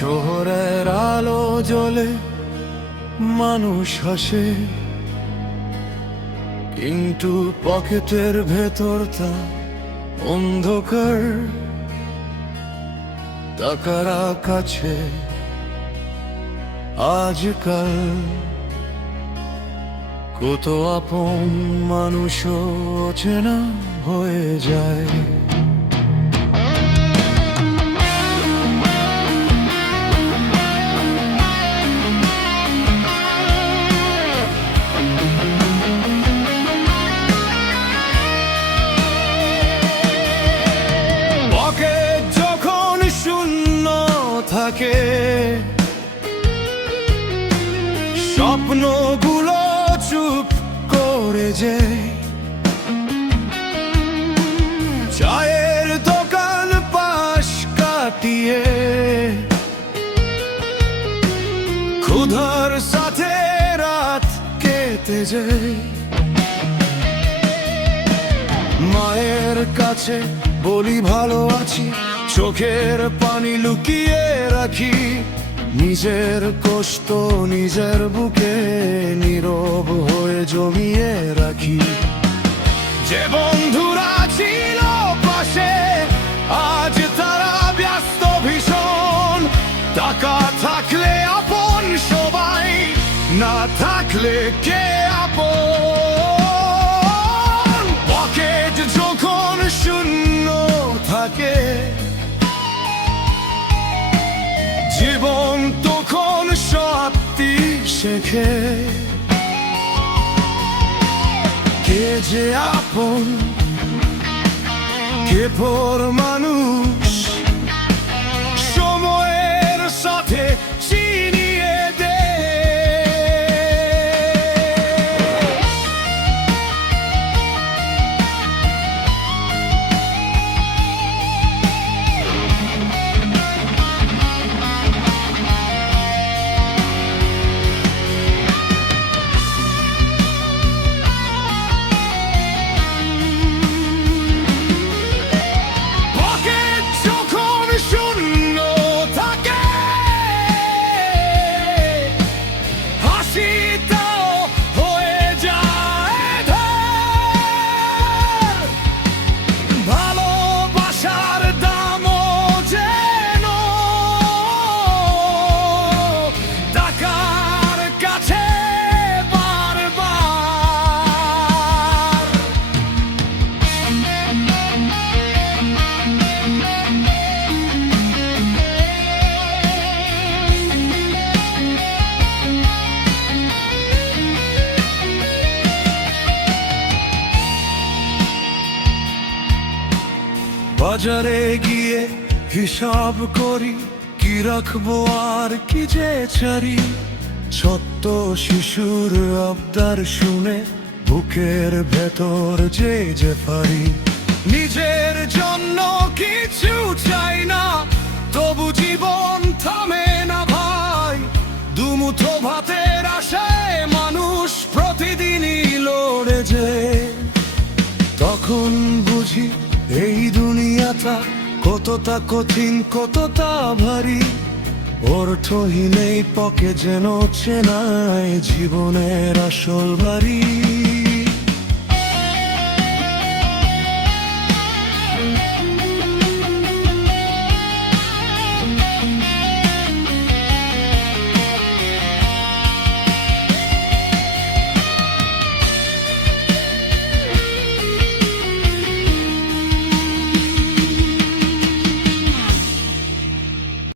শহরের আলো জ্বলে, মানুষ হাসে, কিন্তু পকেটের ভেতরটা অন্ধকার। টাকারা কাছে আজকাল, কত আপন মানুষও অচেনা হয়ে যায়। পকেট যখন শূন্য থাকে, স্বপ্নগুলো চুপ করে যায়। চায়ের দোকান পাশ কাটিয়ে, ক্ষুধার সাথে রাত কেটে যায়। মায়ের কাছে বলি ভালো আছি, চোখের পানি লুকিয়ে রাখি। নিজের কষ্ট নিজের বুকে নীরব হয়ে জমিয়ে রাখি। যে বন্ধুরা ছিল পাশে, আজ তারা ব্যস্ত ভীষণ। টাকা থাকলে আপন সবাই, না থাকলে কে আপন? পকেট যখন শূন্য থাকে, জীবন তখন সত্যি শেখে। কে যে আপন, কে পর মানুষ, সময়ের সাথে চিনিয়ে দে। বাজারে গিয়ে হিসাব করি, কি রাখবো আর কি যে ছাড়ি। ছোট্ট শিশুর আবদার শুনে বুকের ভেতর যে পারি। নিজের জন্য কিছু চাই না, তবু জীবন থামে না ভাই। দুমুঠো ভাতের আশায় মানুষ প্রতিদিনই লড়ে যায়। তখন বুঝি এই দুনিয়াটা কতটা কঠিন, কতটা ভারী। অর্থহীন এই পকে যেন চেনায় জীবনের আসল বাড়ি।